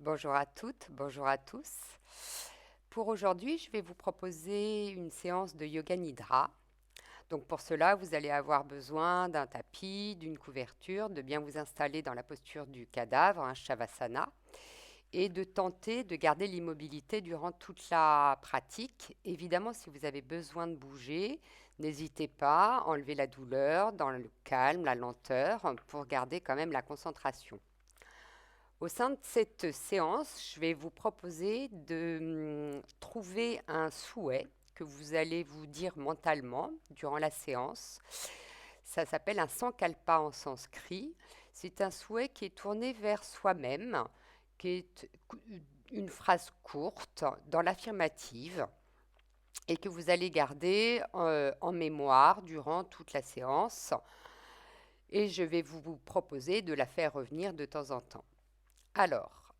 Bonjour à toutes, bonjour à tous. Pour aujourd'hui, je vais vous proposer une séance de yoga nidra. Donc pour cela, vous allez avoir besoin d'un tapis, d'une couverture, de bien vous installer dans la posture du cadavre, un shavasana, et de tenter de garder l'immobilité durant toute la pratique. Évidemment, si vous avez besoin de bouger, n'hésitez pas, enlevez la douleur dans le calme, la lenteur, pour garder quand même la concentration. Au sein de cette séance, je vais vous proposer de trouver un souhait que vous allez vous dire mentalement durant la séance. Ça s'appelle un sankalpa en sanskrit. C'est un souhait qui est tourné vers soi-même, qui est une phrase courte dans l'affirmative et que vous allez garder en mémoire durant toute la séance. Et je vais vous proposer de la faire revenir de temps en temps. Alors,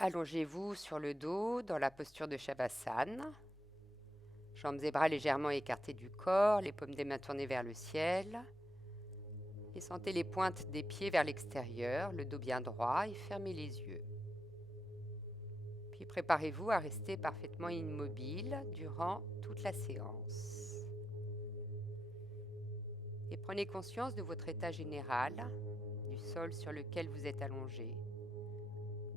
allongez-vous sur le dos dans la posture de Shavasana. Jambes et bras légèrement écartés du corps, les paumes des mains tournées vers le ciel. Et sentez les pointes des pieds vers l'extérieur, le dos bien droit et fermez les yeux. Puis préparez-vous à rester parfaitement immobile durant toute la séance. Et prenez conscience de votre état général, du sol sur lequel vous êtes allongé,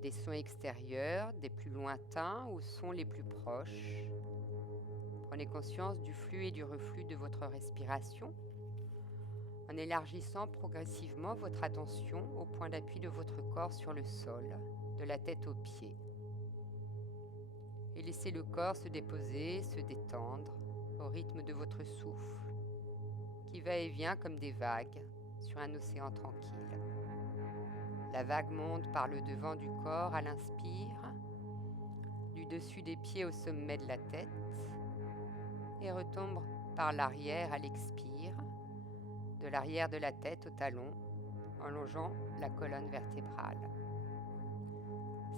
des sons extérieurs, des plus lointains aux sons les plus proches. Prenez conscience du flux et du reflux de votre respiration en élargissant progressivement votre attention au point d'appui de votre corps sur le sol, de la tête aux pieds. Et laissez le corps se déposer, se détendre au rythme de votre souffle qui va et vient comme des vagues sur un océan tranquille. La vague monte par le devant du corps à l'inspire, du dessus des pieds au sommet de la tête et retombe par l'arrière à l'expire, de l'arrière de la tête au talon, en longeant la colonne vertébrale.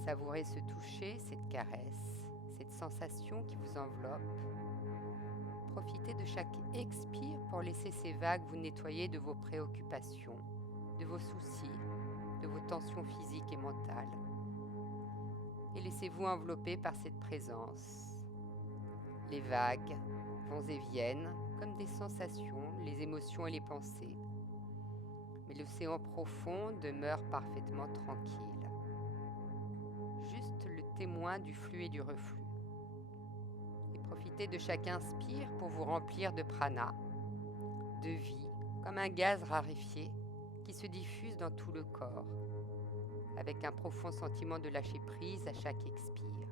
Savourez ce toucher, cette caresse, cette sensation qui vous enveloppe. Profitez de chaque expire pour laisser ces vagues vous nettoyer de vos préoccupations, de vos soucis, de vos tensions physiques et mentales. Et laissez-vous envelopper par cette présence. Les vagues vont et viennent comme des sensations, les émotions et les pensées. Mais l'océan profond demeure parfaitement tranquille. Juste le témoin du flux et du reflux. Et profitez de chaque inspire pour vous remplir de prana, de vie, comme un gaz raréfié qui se diffuse dans tout le corps, avec un profond sentiment de lâcher prise à chaque expire.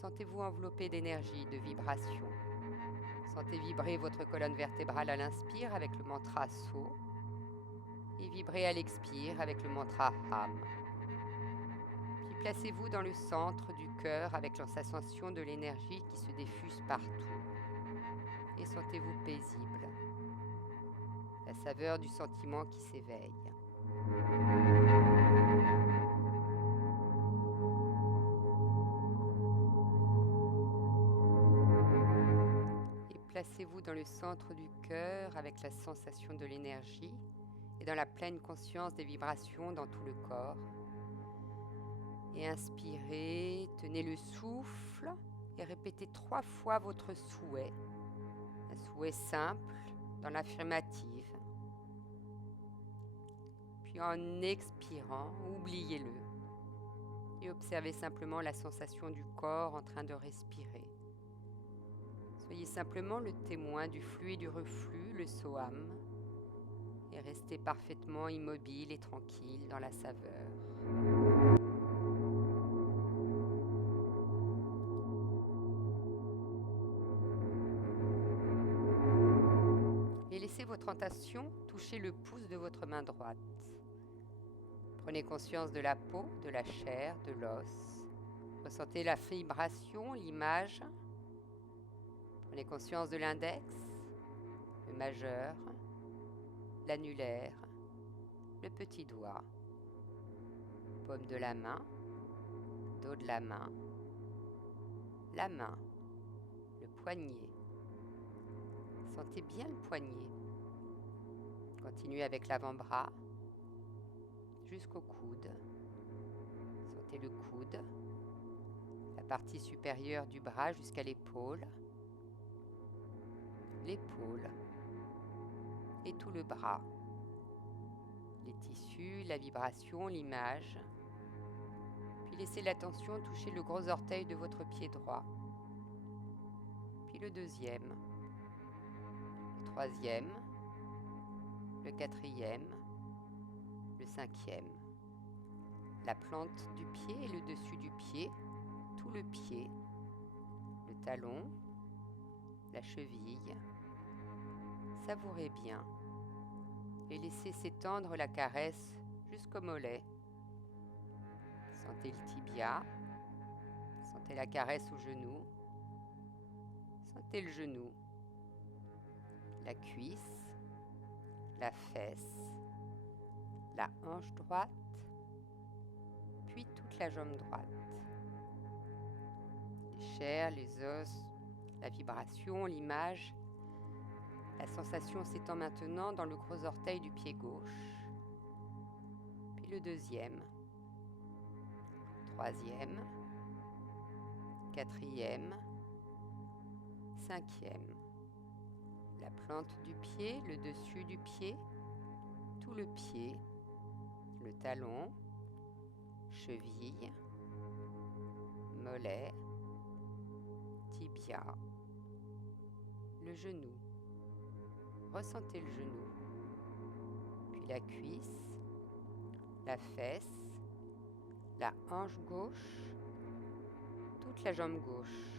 Sentez-vous enveloppé d'énergie, de vibration. Sentez vibrer votre colonne vertébrale à l'inspire avec le mantra So et vibrer à l'expire avec le mantra Ham. Puis placez-vous dans le centre du cœur avec la sensation de l'énergie qui se diffuse partout. Et sentez-vous paisible, la saveur du sentiment qui s'éveille. Et placez-vous dans le centre du cœur avec la sensation de l'énergie et dans la pleine conscience des vibrations dans tout le corps. Et inspirez, tenez le souffle et répétez 3 fois votre souhait. Un souhait simple dans l'affirmative. Puis en expirant, oubliez-le. Et observez simplement la sensation du corps en train de respirer. Soyez simplement le témoin du flux et du reflux, le soham, et restez parfaitement immobile et tranquille dans la saveur. Et laissez votre attention toucher le pouce de votre main droite. Prenez conscience de la peau, de la chair, de l'os. Ressentez la vibration, l'image. Prenez conscience de l'index, le majeur, l'annulaire, le petit doigt, paume de la main, dos de la main, le poignet. Sentez bien le poignet. Continuez avec l'avant-bras jusqu'au coude. Sentez le coude, la partie supérieure du bras jusqu'à l'épaule et tout le bras. Les tissus, la vibration, l'image. Puis laissez l'attention toucher le gros orteil de votre pied droit. Puis le deuxième, le troisième, le quatrième, le cinquième. La plante du pied et le dessus du pied, tout le pied, le talon, la cheville. Savourez bien et laissez s'étendre la caresse jusqu'au mollet. Sentez le tibia, sentez la caresse au genou, sentez le genou, la cuisse, la fesse, la hanche droite, puis toute la jambe droite. Les chairs, les os, la vibration, l'image. La sensation s'étend maintenant dans le gros orteil du pied gauche, puis le deuxième, troisième, quatrième, cinquième. La plante du pied, le dessus du pied, tout le pied, le talon, cheville, mollet, tibia, le genou. Ressentez le genou, puis la cuisse, la fesse, la hanche gauche, toute la jambe gauche.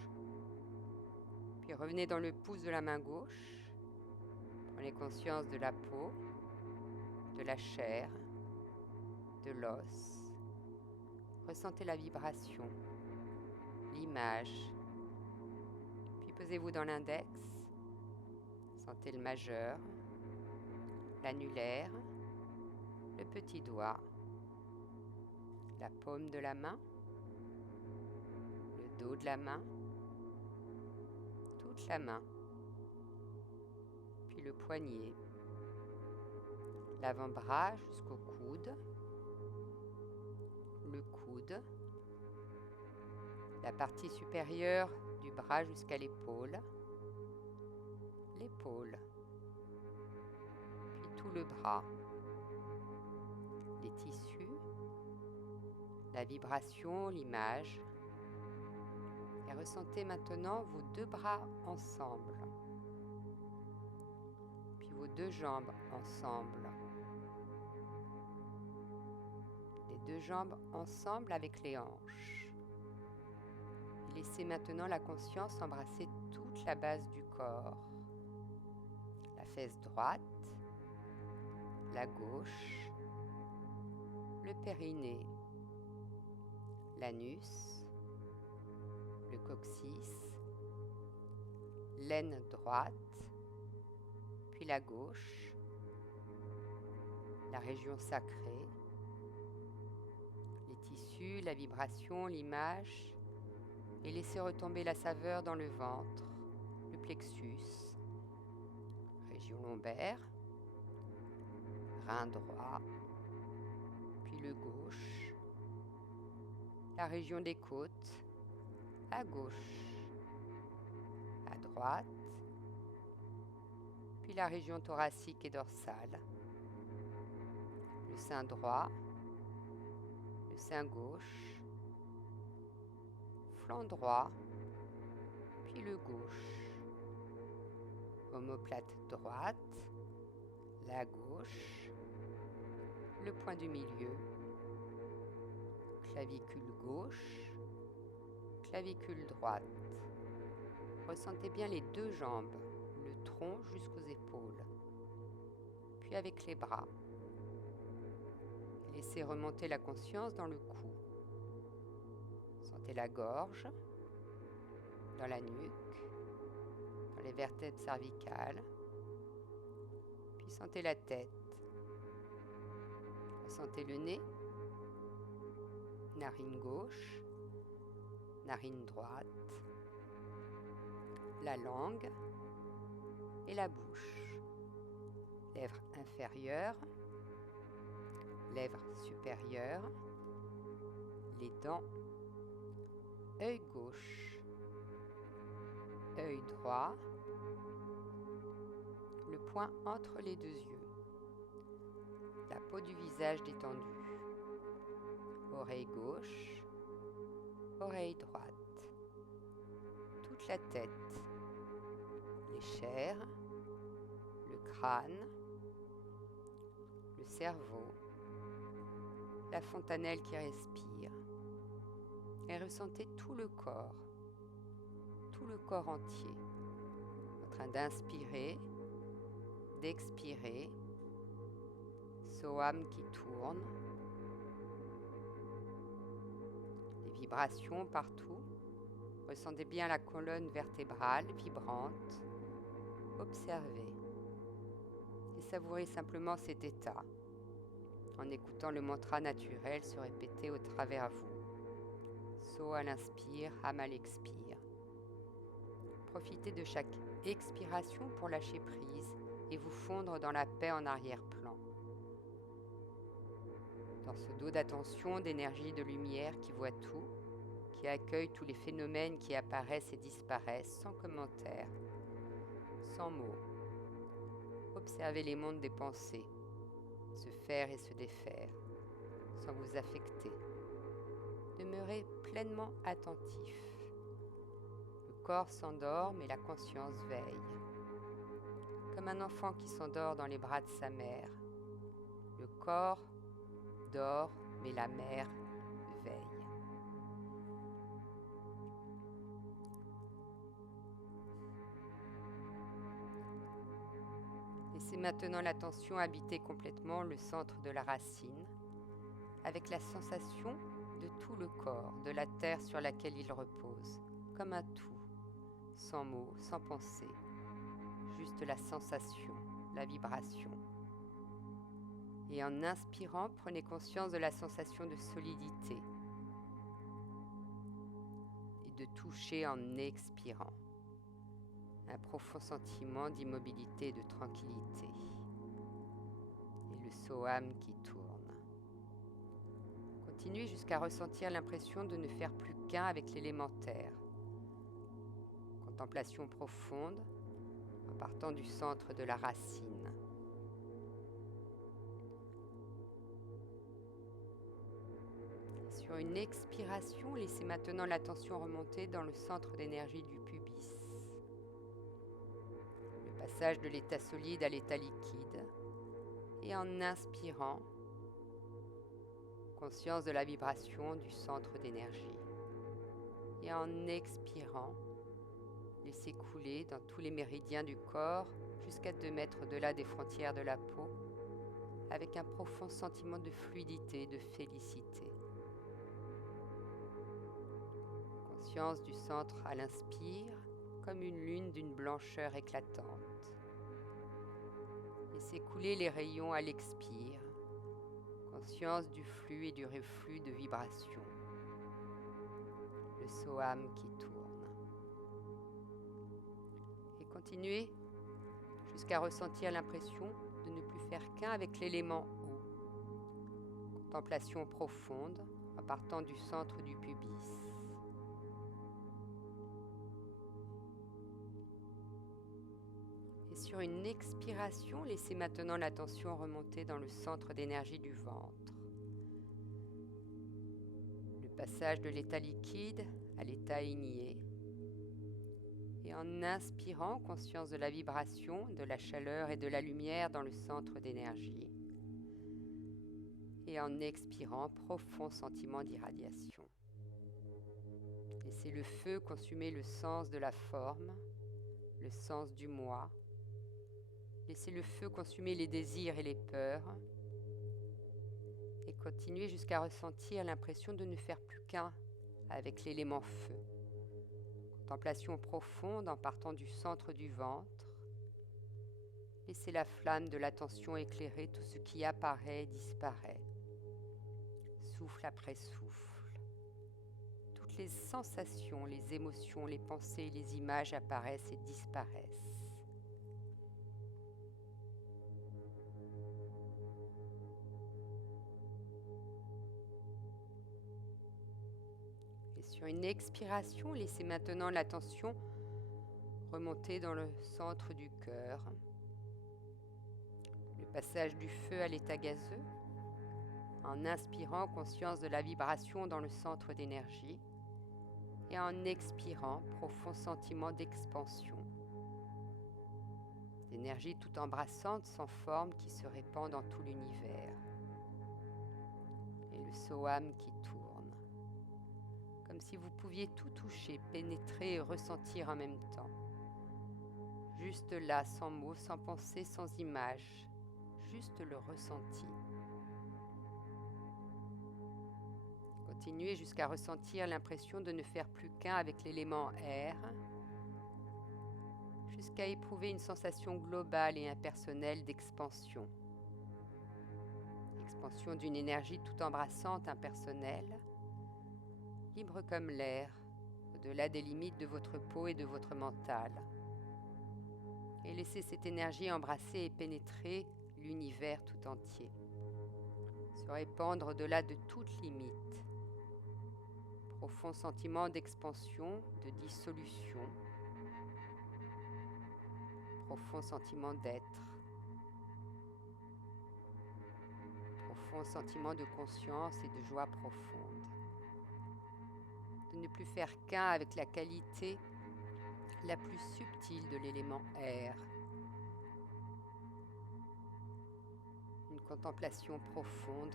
Puis revenez dans le pouce de la main gauche. Prenez conscience de la peau, de la chair, de l'os. Ressentez la vibration, l'image. Puis posez-vous dans l'index. Sentez le majeur, l'annulaire, le petit doigt, la paume de la main, le dos de la main, toute la main, puis le poignet, l'avant-bras jusqu'au coude, le coude, la partie supérieure du bras jusqu'à l'épaule, l'épaule, puis tout le bras, les tissus, la vibration, l'image. Et ressentez maintenant vos deux bras ensemble, puis vos deux jambes ensemble, les deux jambes ensemble avec les hanches. Et laissez maintenant la conscience embrasser toute la base du corps. La fesse droite, la gauche, le périnée, l'anus, le coccyx, l'aine droite, puis la gauche, la région sacrée, les tissus, la vibration, l'image, et laissez retomber la saveur dans le ventre, le plexus, région lombaire, rein droit, puis le gauche, la région des côtes, à gauche, à droite, puis la région thoracique et dorsale, le sein droit, le sein gauche, flanc droit, puis le gauche, omoplate droite, la gauche, le point du milieu, clavicule gauche, clavicule droite. Ressentez bien les deux jambes, le tronc jusqu'aux épaules, puis avec les bras. Laissez remonter la conscience dans le cou. Sentez la gorge, dans la nuque, dans les vertèbres cervicales, puis sentez la tête. Ressentez le nez, narine gauche, narine droite, la langue et la bouche, lèvres inférieures, lèvres supérieures, les dents, œil gauche, œil droit, le point entre les deux yeux, la peau du visage détendue, oreille gauche, oreille droite, toute la tête, les chairs, le crâne, le cerveau, la fontanelle qui respire. Et ressentez tout le corps entier, en train d'inspirer, d'expirer, psoas qui tourne, les vibrations partout. Ressentez bien la colonne vertébrale vibrante. Observez et savourez simplement cet état en écoutant le mantra naturel se répéter au travers vous. So à l'inspire, Ham à l'expire. Profitez de chaque expiration pour lâcher prise et vous fondre dans la paix en arrière-plan. Dans ce dos d'attention, d'énergie, de lumière qui voit tout, qui accueille tous les phénomènes qui apparaissent et disparaissent sans commentaire, sans mots. Observez les mondes des pensées, se faire et se défaire, sans vous affecter. Demeurez pleinement attentif. Le corps s'endort, mais la conscience veille. Comme un enfant qui s'endort dans les bras de sa mère. Le corps dort, mais la mère veille. Laissez maintenant l'attention habiter complètement le centre de la racine, avec la sensation de tout le corps, de la terre sur laquelle il repose, comme un tout, sans mots, sans pensée, juste la sensation, la vibration. Et en inspirant, prenez conscience de la sensation de solidité et de toucher en expirant. Un profond sentiment d'immobilité et de tranquillité. Et le psoas qui tourne. Continuez jusqu'à ressentir l'impression de ne faire plus qu'un avec l'élémentaire. Contemplation profonde en partant du centre de la racine. Sur une expiration, laissez maintenant l'attention remonter dans le centre d'énergie du pubis. Le passage de l'état solide à l'état liquide. Et en inspirant, conscience de la vibration du centre d'énergie. Et en expirant, laissez couler dans tous les méridiens du corps jusqu'à 2 mètres au-delà des frontières de la peau, avec un profond sentiment de fluidité et de félicité. Conscience du centre à l'inspire, comme une lune d'une blancheur éclatante. Laissez couler les rayons à l'expire. Conscience du flux et du reflux de vibrations. Le psoas qui tourne. Et continuez jusqu'à ressentir l'impression de ne plus faire qu'un avec l'élément eau. Contemplation profonde en partant du centre du pubis. Et sur une expiration, laissez maintenant l'attention remonter dans le centre d'énergie du ventre. Le passage de l'état liquide à l'état igné. Et en inspirant, conscience de la vibration, de la chaleur et de la lumière dans le centre d'énergie. Et en expirant, profond sentiment d'irradiation. Laissez le feu consumer le sens de la forme, le sens du moi. Laissez le feu consumer les désirs et les peurs. Et continuez jusqu'à ressentir l'impression de ne faire plus qu'un avec l'élément feu. Contemplation profonde en partant du centre du ventre. Laissez la flamme de l'attention éclairer tout ce qui apparaît et disparaît. Souffle après souffle. Toutes les sensations, les émotions, les pensées, les images apparaissent et disparaissent. Sur une expiration, laissez maintenant l'attention remonter dans le centre du cœur. Le passage du feu à l'état gazeux, en inspirant conscience de la vibration dans le centre d'énergie et en expirant profond sentiment d'expansion, d'énergie tout embrassante sans forme qui se répand dans tout l'univers. Et le Soham qui tourne, comme si vous pouviez tout toucher, pénétrer et ressentir en même temps. Juste là, sans mots, sans pensée, sans image, juste le ressenti. Continuez jusqu'à ressentir l'impression de ne faire plus qu'un avec l'élément air, jusqu'à éprouver une sensation globale et impersonnelle d'expansion. Expansion d'une énergie tout embrassante, impersonnelle, libre comme l'air, au-delà des limites de votre peau et de votre mental. Et laissez cette énergie embrasser et pénétrer l'univers tout entier, se répandre au-delà de toute limite. Profond sentiment d'expansion, de dissolution, profond sentiment d'être, profond sentiment de conscience et de joie profonde, de ne plus faire qu'un avec la qualité la plus subtile de l'élément air. Une contemplation profonde.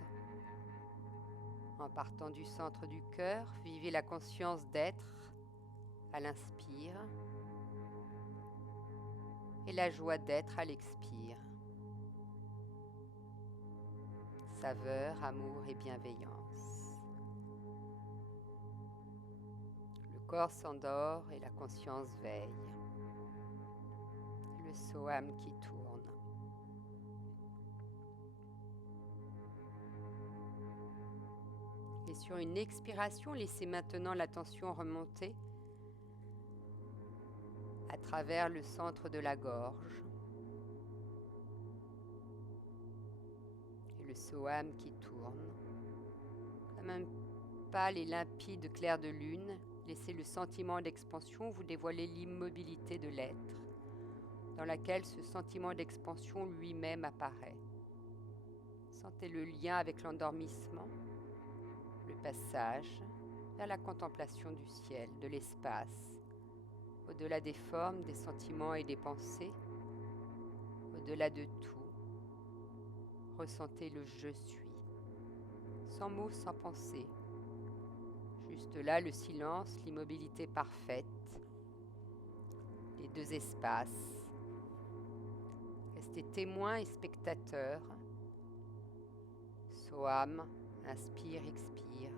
En partant du centre du cœur, vivez la conscience d'être à l'inspire et la joie d'être à l'expire. Saveur, amour et bienveillance. Le corps s'endort et la conscience veille. Le Soham qui tourne. Et sur une expiration, laissez maintenant l'attention remonter à travers le centre de la gorge. Et le Soham qui tourne. Comme un pâle et limpide clair de lune, laissez le sentiment d'expansion vous dévoiler l'immobilité de l'être, dans laquelle ce sentiment d'expansion lui-même apparaît. Sentez le lien avec l'endormissement, le passage vers la contemplation du ciel, de l'espace, au-delà des formes, des sentiments et des pensées, au-delà de tout. Ressentez le « je suis », sans mots, sans pensée. Juste là, le silence, l'immobilité parfaite, les deux espaces. Restez témoin et spectateur. Soham, inspire, expire.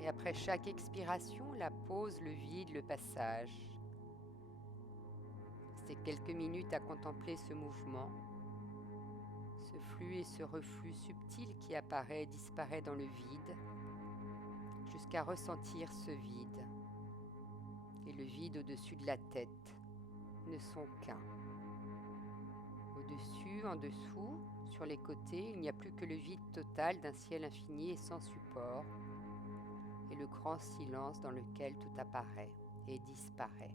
Et après chaque expiration, la pause, le vide, le passage. Restez quelques minutes à contempler ce mouvement, ce flux et ce reflux subtil qui apparaît et disparaît dans le vide, jusqu'à ressentir ce vide. Et le vide au-dessus de la tête ne sont qu'un. Au-dessus, en dessous, sur les côtés, il n'y a plus que le vide total d'un ciel infini et sans support, et le grand silence dans lequel tout apparaît et disparaît.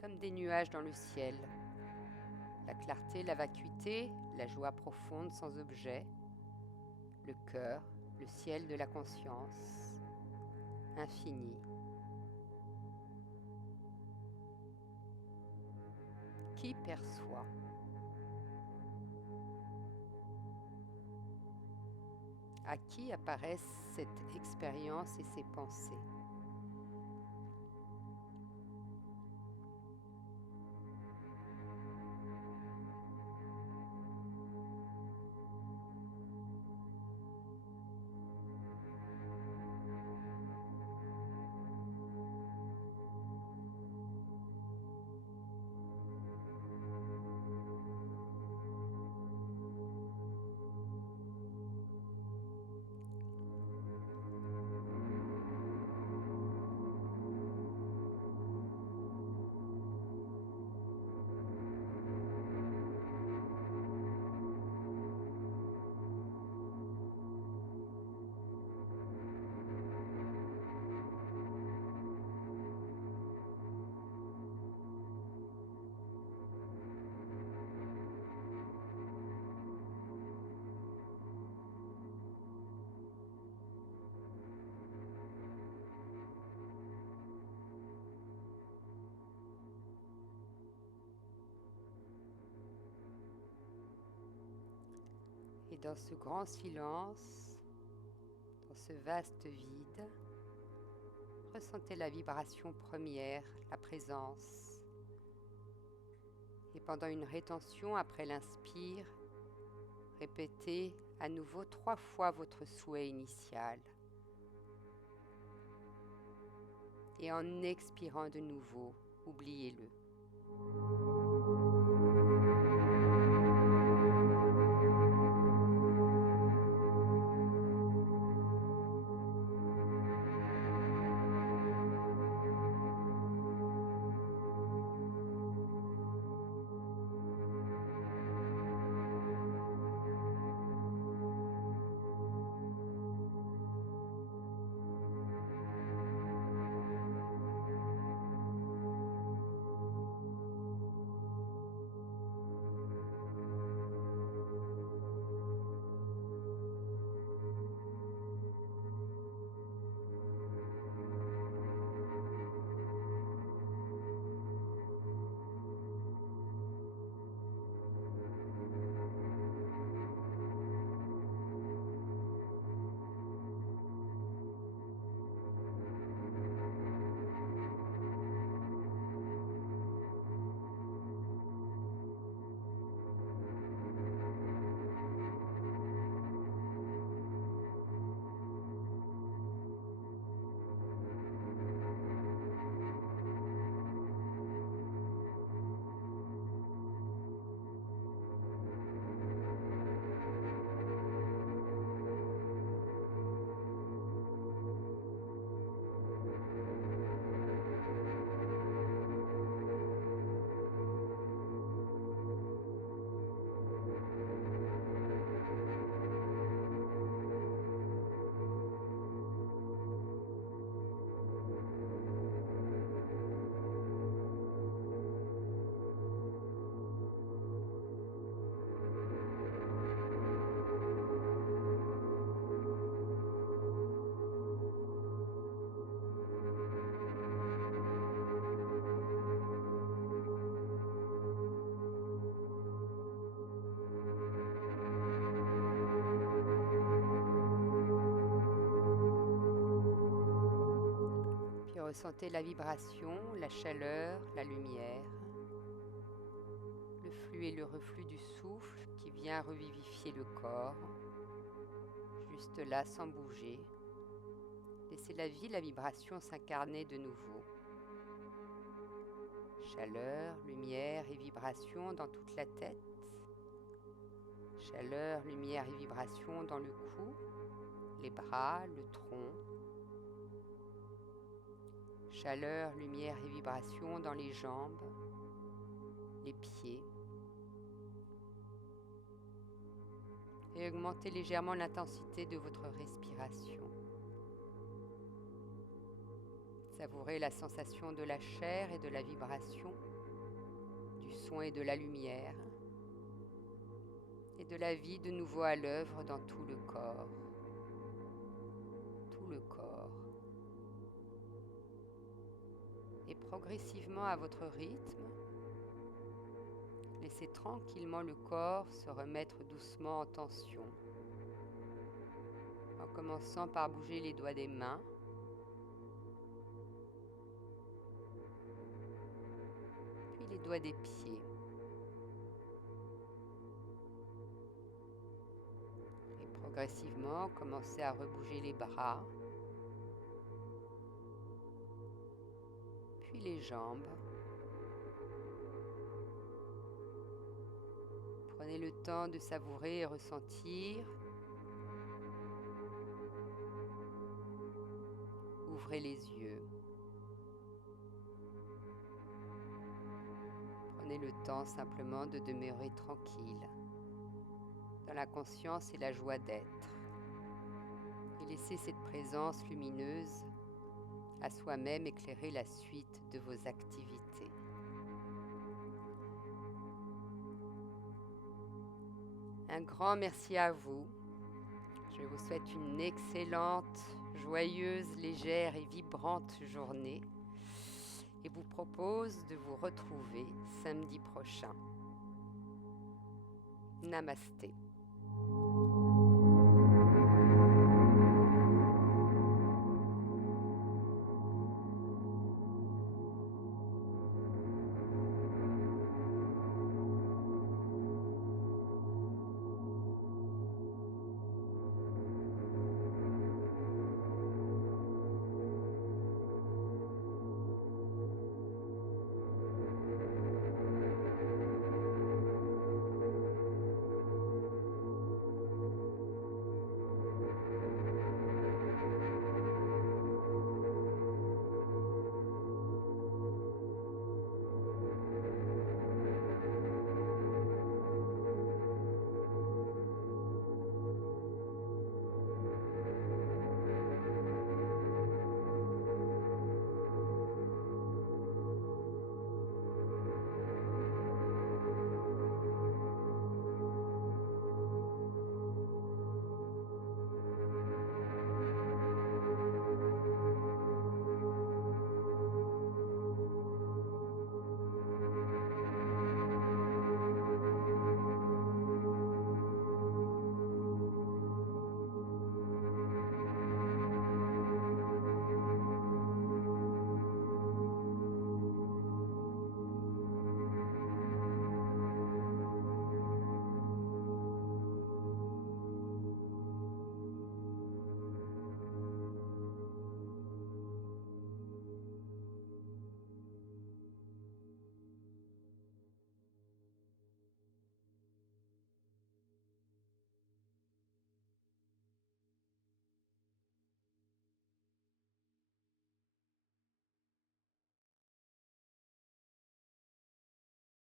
Comme des nuages dans le ciel, la clarté, la vacuité, la joie profonde sans objet, le cœur, le ciel de la conscience, infini. Qui perçoit? À qui apparaissent cette expérience et ces pensées? Et dans ce grand silence, dans ce vaste vide, ressentez la vibration première, la présence. Et pendant une rétention après l'inspire, répétez à nouveau 3 fois votre souhait initial. Et en expirant de nouveau, oubliez-le. Ressentez la vibration, la chaleur, la lumière, le flux et le reflux du souffle qui vient revivifier le corps, juste là sans bouger. Laissez la vie, la vibration s'incarner de nouveau. Chaleur, lumière et vibration dans toute la tête. Chaleur, lumière et vibration dans le cou, les bras, le tronc. Chaleur, lumière et vibration dans les jambes, les pieds. Et augmentez légèrement l'intensité de votre respiration. Savourez la sensation de la chair et de la vibration, du son et de la lumière, et de la vie de nouveau à l'œuvre dans tout le corps. Tout le corps. Et progressivement à votre rythme, laissez tranquillement le corps se remettre doucement en tension, en commençant par bouger les doigts des mains, puis les doigts des pieds. Et progressivement, commencez à rebouger les bras, puis les jambes. Prenez le temps de savourer et ressentir. Ouvrez les yeux. Prenez le temps simplement de demeurer tranquille, dans la conscience et la joie d'être. Et laissez cette présence lumineuse à soi-même éclairer la suite de vos activités. Un grand merci à vous. Je vous souhaite une excellente, joyeuse, légère et vibrante journée et vous propose de vous retrouver samedi prochain. Namasté.